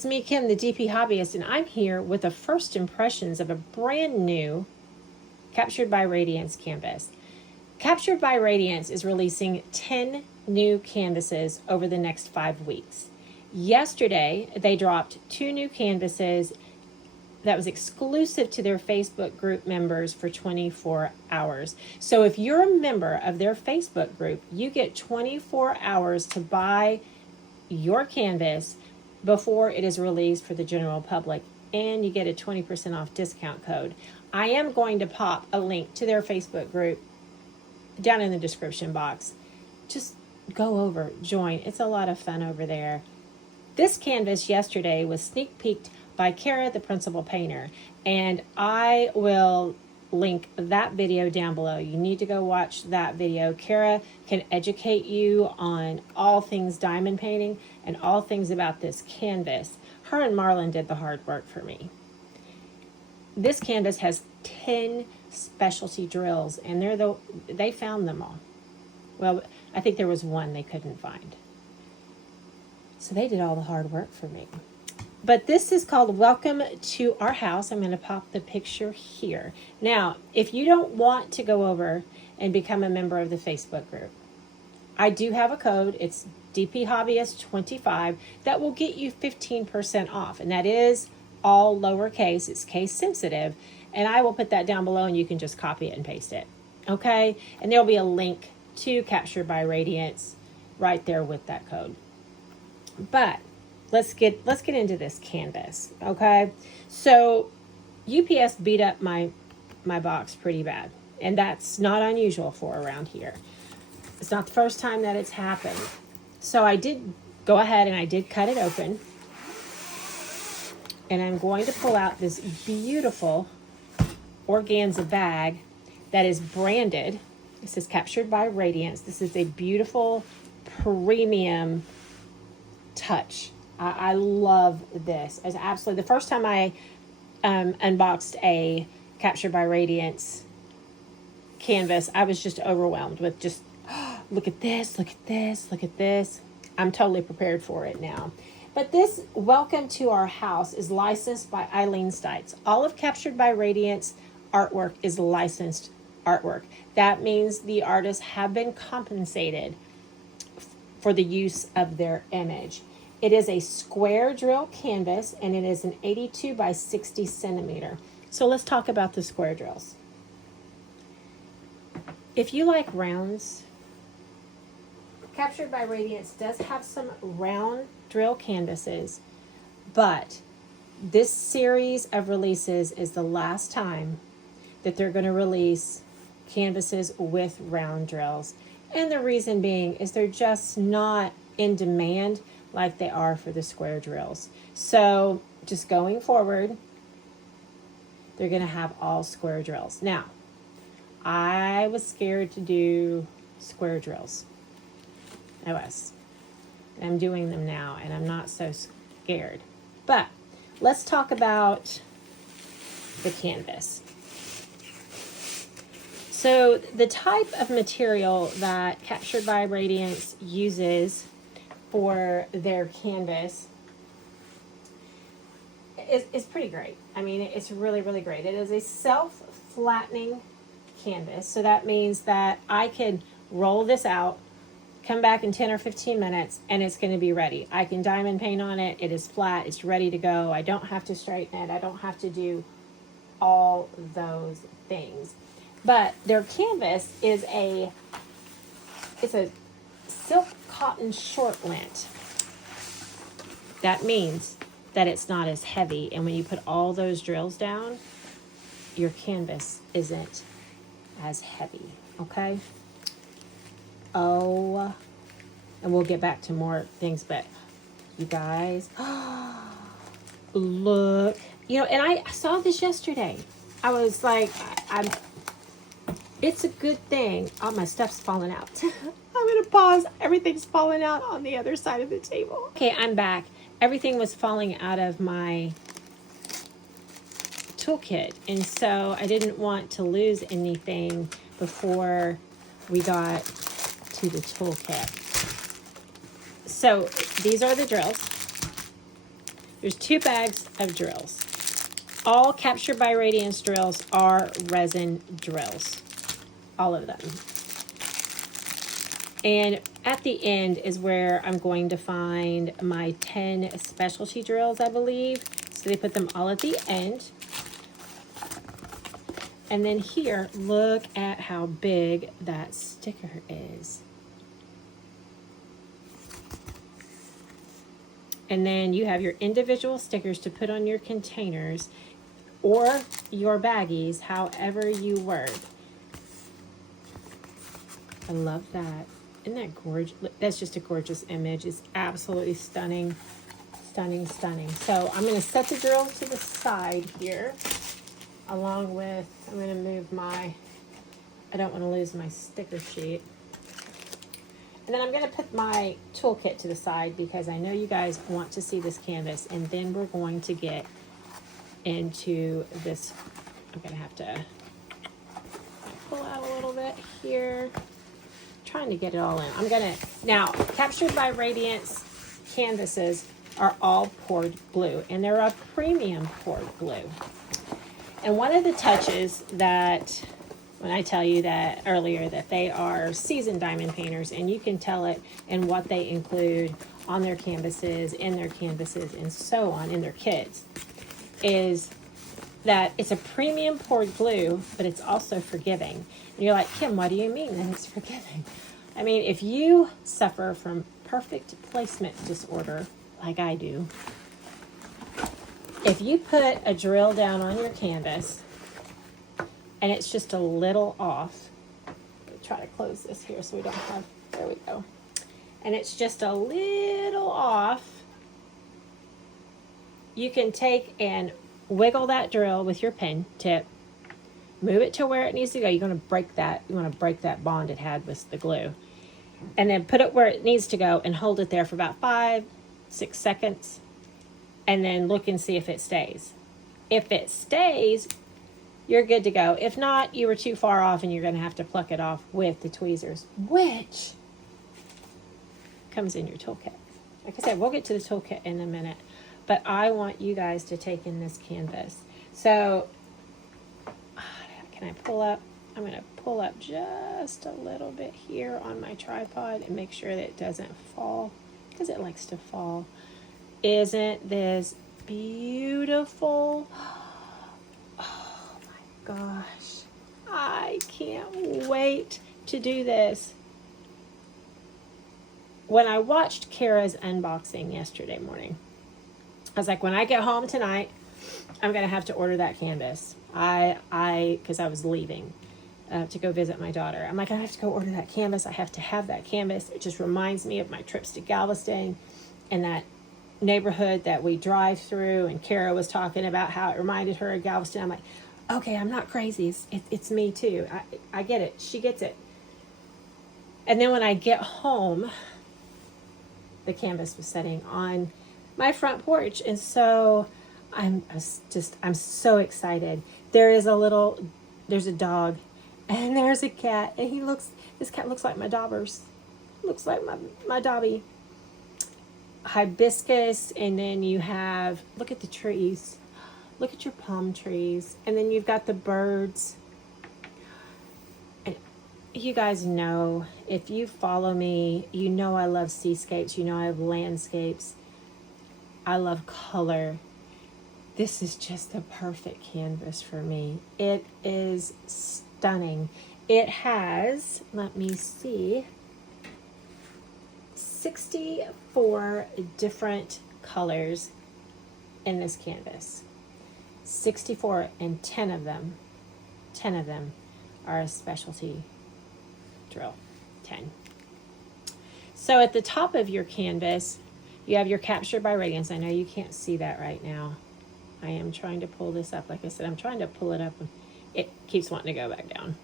it's me, Kim, the DP Hobbyist, and I'm here with the first impressions of a brand new Captured by Radiance canvas. Captured by Radiance is releasing 10 new canvases over the next 5 weeks. Yesterday, they dropped 2 new canvases that was exclusive to their Facebook group members for 24 hours. So if you're a member of their Facebook group, you get 24 hours to buy your canvas before it is released for the general public, and you get a 20% off discount code. I am going to pop a link to their Facebook group down in the description box. Just go over, join. It's a lot of fun over there. This canvas yesterday was sneak peeked by Kara, the principal painter, and I will link that video down below. You need to go watch that video. Kara can educate you on all things diamond painting and all things about this canvas. Her and Marlon did the hard work for me. This canvas has 10 specialty drills, and they found them all. Well, I think there was one they couldn't find. So they did all the hard work for me. But this is called Welcome to Our House. I'm going to pop the picture here. Now, if you don't want to go over and become a member of the Facebook group, I do have a code. It's DP Hobbyist 25 that will get you 15% off. And that is all lowercase. It's case sensitive. And I will put that down below and you can just copy it and paste it. Okay? And there'll be a link to Captured by Radiance right there with that code. But let's get into this canvas, okay? So UPS beat up my box pretty bad, and that's not unusual for around here. It's not the first time that it's happened. So I did go ahead and I did cut it open, and I'm going to pull out this beautiful organza bag that is branded. This is Captured by Radiance. This is a beautiful premium touch. I love this. It's absolutely the first time I unboxed a Captured by Radiance canvas, I was just overwhelmed with just, look at this, look at this, look at this. I'm totally prepared for it now. But this Welcome to Our House is licensed by Eileen Stites. All of Captured by Radiance artwork is licensed artwork. That means the artists have been compensated for the use of their image. It is a square drill canvas, and it is an 82 by 60 centimeter. So let's talk about the square drills. If you like rounds, Captured by Radiance does have some round drill canvases, but this series of releases is the last time that they're going to release canvases with round drills. And the reason being is they're just not in demand like they are for the square drills. So just going forward, they're going to have all square drills. Now, I was scared to do square drills. I was. I'm doing them now, and I'm not so scared. But let's talk about the canvas. So the type of material that Captured by Radiance uses for their canvas is pretty great. I mean, it's really, really great. It is a self-flattening canvas. So that means that I can roll this out, come back in 10 or 15 minutes, and it's going to be ready. I can diamond paint on it. It is flat. It's ready to go. I don't have to straighten it. I don't have to do all those things. But their canvas is a silk cotton short lint. That means that it's not as heavy, and when you put all those drills down, your canvas isn't as heavy, okay? Oh, and we'll get back to more things, but you guys, look, and I saw this yesterday. I was like, it's a good thing. All my stuff's falling out. I'm going to pause. Everything's falling out on the other side of the table. Okay, I'm back. Everything was falling out of my toolkit, and so I didn't want to lose anything before we got to the toolkit. So these are the drills. There's 2 bags of drills. All Captured by Radiance drills are resin drills. All of them. And at the end is where I'm going to find my 10 specialty drills, I believe. So they put them all at the end. And then here, look at how big that sticker is. And then you have your individual stickers to put on your containers or your baggies, however you word. I love that. Isn't that gorgeous? That's just a gorgeous image. It's absolutely stunning, stunning, stunning. So I'm going to set the drill to the side here, along with, I'm going to move my, I don't want to lose my sticker sheet. And then I'm going to put my toolkit to the side because I know you guys want to see this canvas. And then we're going to get into this. I'm going to have to pull out a little bit here. Trying to get it all in. I'm going to, now, Captured by Radiance canvases are all poured glue. And they're a premium poured glue. And one of the touches that, when I tell you that earlier that they are seasoned diamond painters, and you can tell it in what they include on their canvases, in their canvases, and so on, in their kits, is that it's a premium poured glue, but it's also forgiving. And you're like, Kim, what do you mean that it's forgiving? I mean, if you suffer from perfect placement disorder, like I do, if you put a drill down on your canvas and it's just a little off, try to close this here so we don't have, there we go, and it's just a little off, you can take and wiggle that drill with your pen tip, move it to where it needs to go. You're going to break that, you want to break that bond it had with the glue, and then put it where it needs to go and hold it there for about 5-6 seconds. And then look and see if it stays. If it stays, you're good to go. If not, you were too far off and you're going to have to pluck it off with the tweezers, which comes in your toolkit. Like I said, we'll get to the toolkit in a minute, but I want you guys to take in this canvas. So, can I pull up? I'm going to pull up just a little bit here on my tripod and make sure that it doesn't fall, because it likes to fall. Isn't this beautiful? Oh my gosh. I can't wait to do this. When I watched Kara's unboxing yesterday morning, I was like, when I get home tonight, I'm going to have to order that canvas. Because I was leaving to go visit my daughter. I'm like, I have to go order that canvas. I have to have that canvas. It just reminds me of my trips to Galveston and that neighborhood that we drive through, and Kara was talking about how it reminded her of Galveston. I'm like, okay, I'm not crazy. It's me too. I get it. She gets it. And then when I get home, the canvas was sitting on my front porch, and so I'm so excited. There's a dog, and there's a cat, and this cat looks like my daubers. Looks like my Dobby. Hibiscus, and then you have, look at the trees, look at your palm trees, and then you've got the birds. And you guys know, if you follow me, you know I love seascapes, you know I love landscapes, I love color. This is just the perfect canvas for me. It is stunning. It has, let me see, 64 different colors in this canvas. 64, and 10 of them are a specialty drill. 10. So at the top of your canvas, you have your Captured by Radiance. I know you can't see that right now. I am trying to pull this up. Like I said, I'm trying to pull it up, and it keeps wanting to go back down.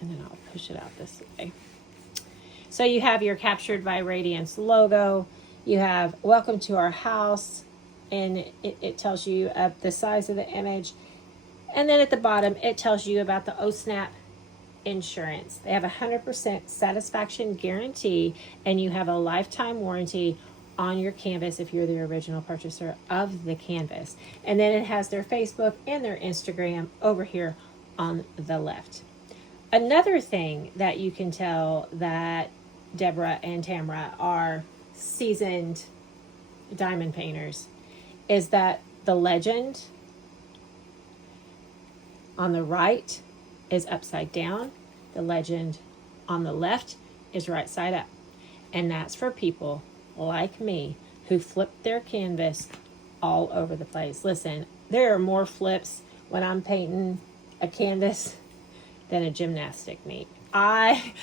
And then I'll push it out this way. So you have your Captured by Radiance logo. You have Welcome to Our House, and it tells you the size of the image. And then at the bottom, it tells you about the OSNAP insurance. They have a 100% satisfaction guarantee, and you have a lifetime warranty on your canvas if you're the original purchaser of the canvas. And then it has their Facebook and their Instagram over here on the left. Another thing that you can tell that Deborah and Tamara are seasoned diamond painters is that the legend on the right is upside down. The legend on the left is right side up. And that's for people like me who flip their canvas all over the place. Listen, there are more flips when I'm painting a canvas than a gymnastic meet. I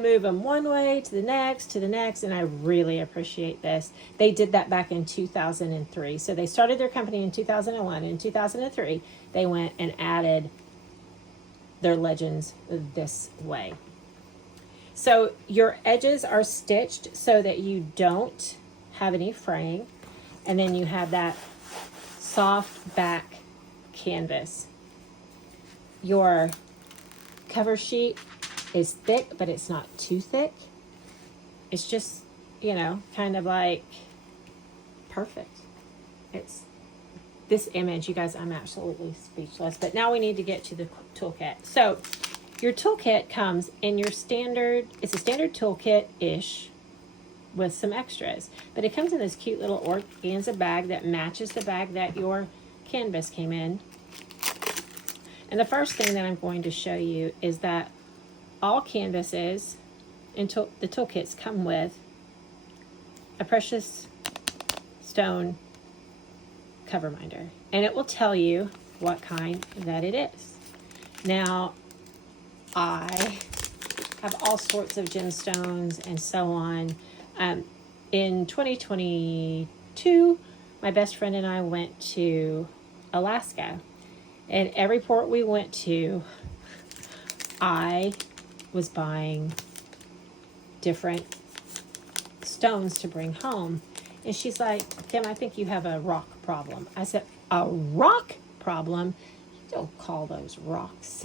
move them one way to the next, and I really appreciate this. They did that back in 2003. So they started their company in 2001. In 2003, they went and added their legends this way. So your edges are stitched so that you don't have any fraying. And then you have that soft back canvas. Your cover sheet is thick, but it's not too thick. It's just, you know, kind of like perfect. It's this image, you guys, I'm absolutely speechless. But now we need to get to the toolkit. So your toolkit comes in your standard, it's a standard toolkit-ish with some extras. But it comes in this cute little organza bag that matches the bag that your canvas came in. And the first thing that I'm going to show you is that all canvases and the toolkits come with a precious stone cover minder. And it will tell you what kind that it is. Now, I have all sorts of gemstones and so on. In 2022, my best friend and I went to Alaska. And every port we went to, I was buying different stones to bring home. And she's like, Kim, I think you have a rock problem. I said, a rock problem? You don't call those rocks.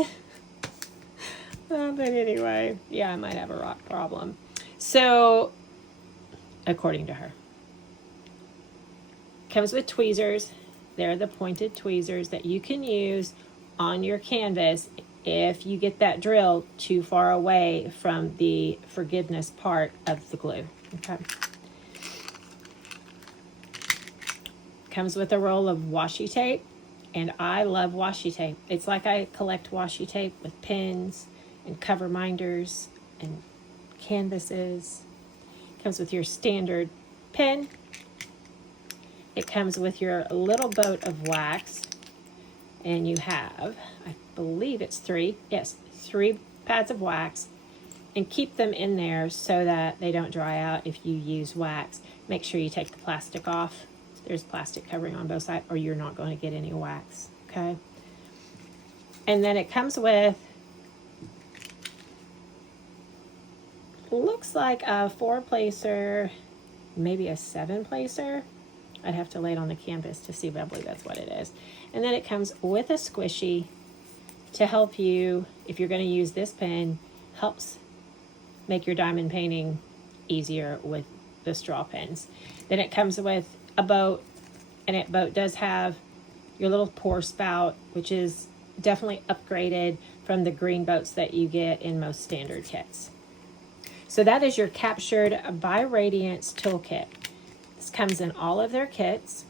But anyway, yeah, I might have a rock problem. So, according to her. Comes with tweezers. They're the pointed tweezers that you can use on your canvas if you get that drill too far away from the forgiveness part of the glue. Okay. Comes with a roll of washi tape, and I love washi tape. It's like I collect washi tape with pins and cover minders and canvases. Comes with your standard pin. It comes with your little boat of wax, and you have, I believe it's 3 pads of wax, and keep them in there so that they don't dry out if you use wax. Make sure you take the plastic off. There's plastic covering on both sides, or you're not going to get any wax, okay? And then it comes with, looks like a 4-placer, maybe a 7-placer. I'd have to lay it on the canvas to see, but I believe that's what it is. And then it comes with a squishy to help you, if you're going to use this pen, helps make your diamond painting easier with the straw pens. Then it comes with a boat, and that boat does have your little pour spout, which is definitely upgraded from the green boats that you get in most standard kits. So that is your Captured by Radiance toolkit. This comes in all of their kits.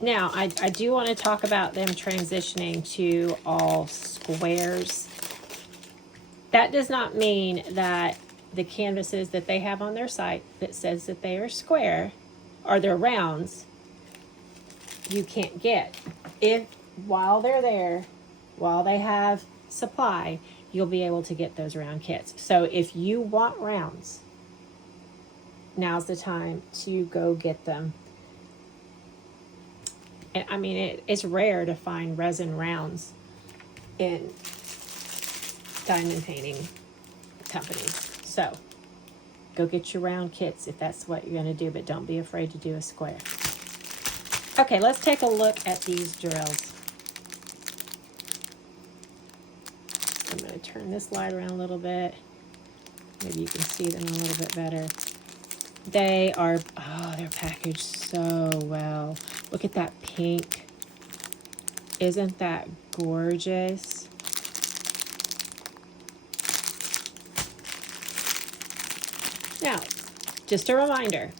Now, I do want to talk about them transitioning to all squares. That does not mean that the canvases that they have on their site that says that they are square or they're rounds, you can't get. If while they're there, while they have supply, you'll be able to get those round kits. So if you want rounds, now's the time to go get them. And I mean, it's rare to find resin rounds in diamond painting companies. So go get your round kits if that's what you're going to do, but don't be afraid to do a square. Okay, let's take a look at these drills. I'm going to going to turn this light around a little bit. Maybe you can see them a little bit better. They are, oh, they're packaged so well. Look at that pink. Isn't that gorgeous? Now, just a reminder,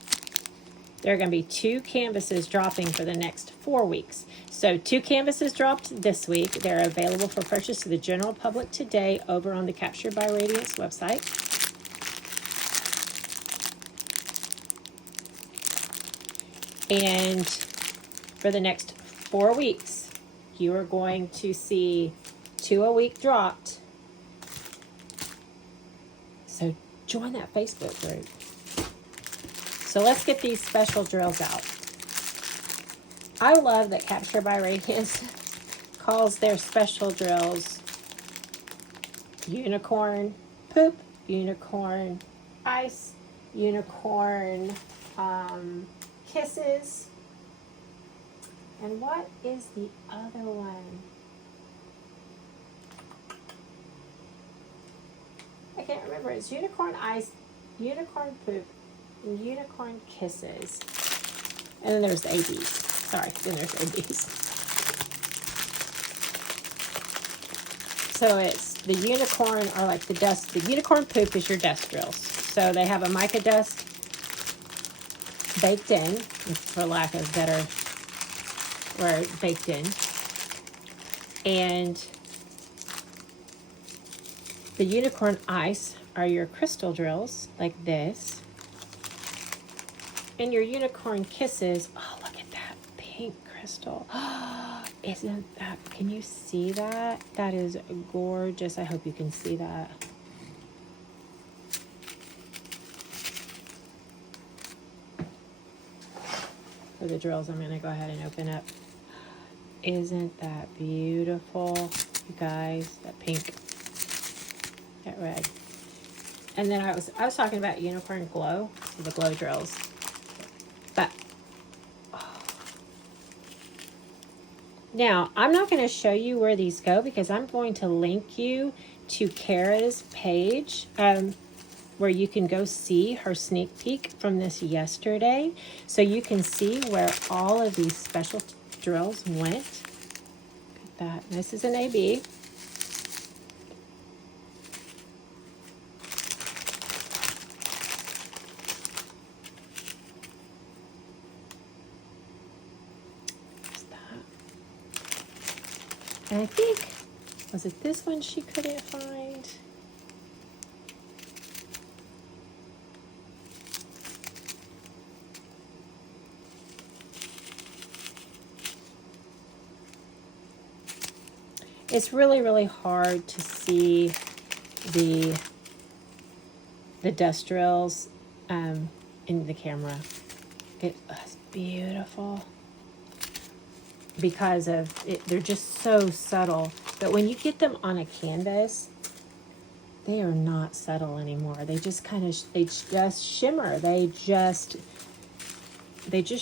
there are going to be 2 canvases dropping for the next 4 weeks. So 2 canvases dropped this week. They're available for purchase to the general public today over on the Captured by Radiance website. And for the next 4 weeks, you are going to see 2 a week dropped. So join that Facebook group. So let's get these special drills out. I love that Captured by Radiance calls their special drills unicorn poop, unicorn ice, unicorn kisses. And what is the other one? I can't remember. It's unicorn ice, unicorn poop, and unicorn kisses. And then there's the ABs. Sorry, then there's ABs. So it's the unicorn, or like the dust. The unicorn poop is your dust drills. So they have a mica dust baked in, for lack of better word, baked in. And the unicorn ice are your crystal drills, like this. And your unicorn kisses, oh, look at that pink crystal. Isn't that, can you see that? That is gorgeous. I hope you can see that. For the drills, I'm going to go ahead and open up. Isn't that beautiful, you guys? That pink, that red. And then I was talking about unicorn glow, the glow drills. But now I'm not going to show you where these go because I'm going to link you to Kara's page where you can go see her sneak peek from this yesterday, so you can see where all of these special drills went. Look at that. This is an AB. And I think, was it this one she couldn't find? It's really, really hard to see the dust drills in the camera. It was beautiful. Because of it, they're just so subtle. But when you get them on a canvas, they are not subtle anymore. They just kind of, they just shimmer. They just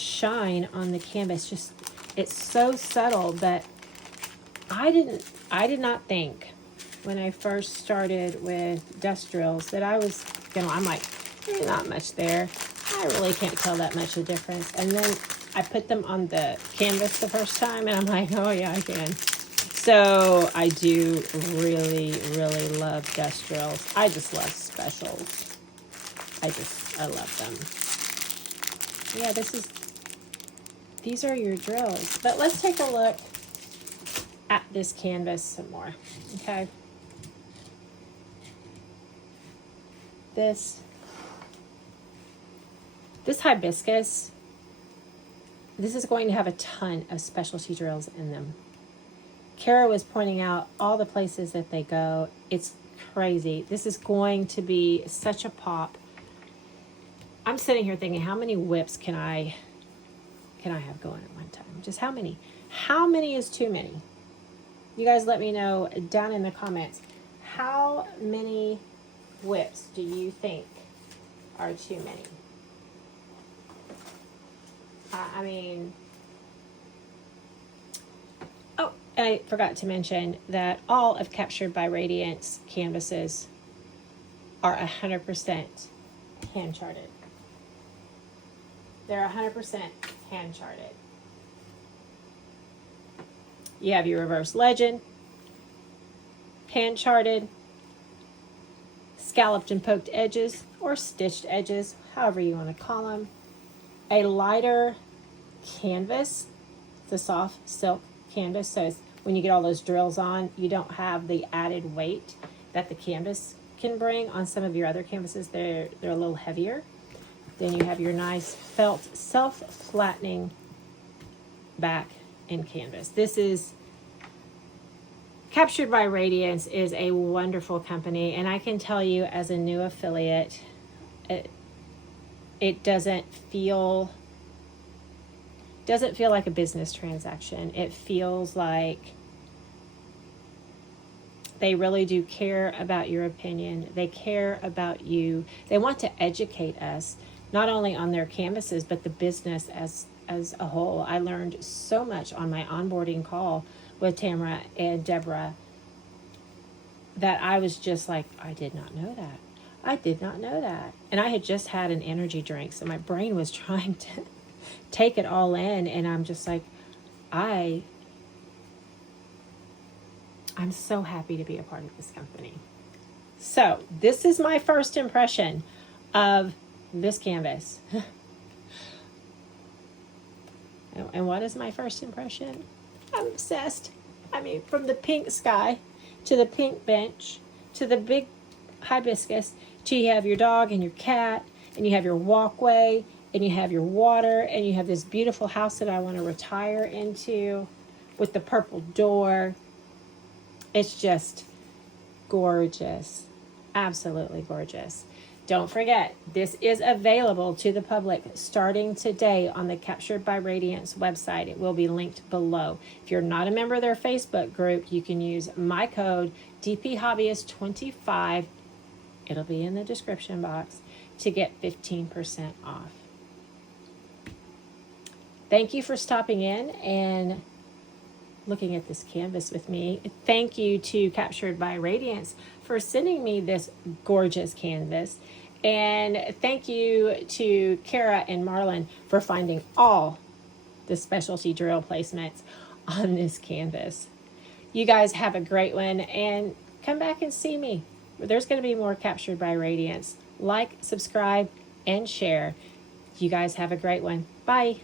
shine on the canvas. Just, it's so subtle that I did not think when I first started with dust drills that I was gonna, I'm like, there's not much there. I really can't tell that much of a difference. And then I put them on the canvas the first time, and I'm like, oh yeah, I can. So I do really, really love dust drills. I just love specials. I love them. Yeah, these are your drills. But let's take a look at this canvas some more, okay? This hibiscus, this is going to have a ton of specialty drills in them. Kara was pointing out all the places that they go. It's crazy. This is going to be such a pop. I'm sitting here thinking, how many whips can I have going at one time? Just how many? How many is too many? You guys let me know down in the comments. How many whips do you think are too many? I mean, oh, And I forgot to mention that all of Captured by Radiance canvases are 100% hand charted. They're 100% hand charted. You have your reverse legend, hand charted, scalloped and poked edges, or stitched edges, however you want to call them. A lighter canvas, it's a soft silk canvas, so when you get all those drills on, you don't have the added weight that the canvas can bring. On some of your other canvases, they're a little heavier. Then you have your nice felt self-flattening back and canvas. This is Captured by Radiance is a wonderful company, and I can tell you as a new affiliate, it doesn't feel like a business transaction. It feels like they really do care about your opinion. They care about you. They want to educate us, not only on their canvases, but the business as a whole. I learned so much on my onboarding call with Tamara and Deborah that I was just like, I did not know that. I did not know that. And I had just had an energy drink, so my brain was trying to take it all in, and I'm just like, I'm so happy to be a part of this company. So this is my first impression of this canvas. And what is my first impression? I'm obsessed. I mean, from the pink sky to the pink bench to the big hibiscus to you have your dog and your cat and you have your walkway and you have your water and you have this beautiful house that I want to retire into with the purple door. It's just gorgeous. Absolutely gorgeous. Don't forget, this is available to the public starting today on the Captured by Radiance website. It will be linked below. If you're not a member of their Facebook group, you can use my code DP Hobbyist 25. It'll be in the description box to get 15% off. Thank you for stopping in and looking at this canvas with me. Thank you to Captured by Radiance for sending me this gorgeous canvas. And thank you to Kara and Marlon for finding all the specialty drill placements on this canvas. You guys have a great one, and come back and see me. There's going to be more Captured by Radiance. Like, subscribe, and share. You guys have a great one. Bye.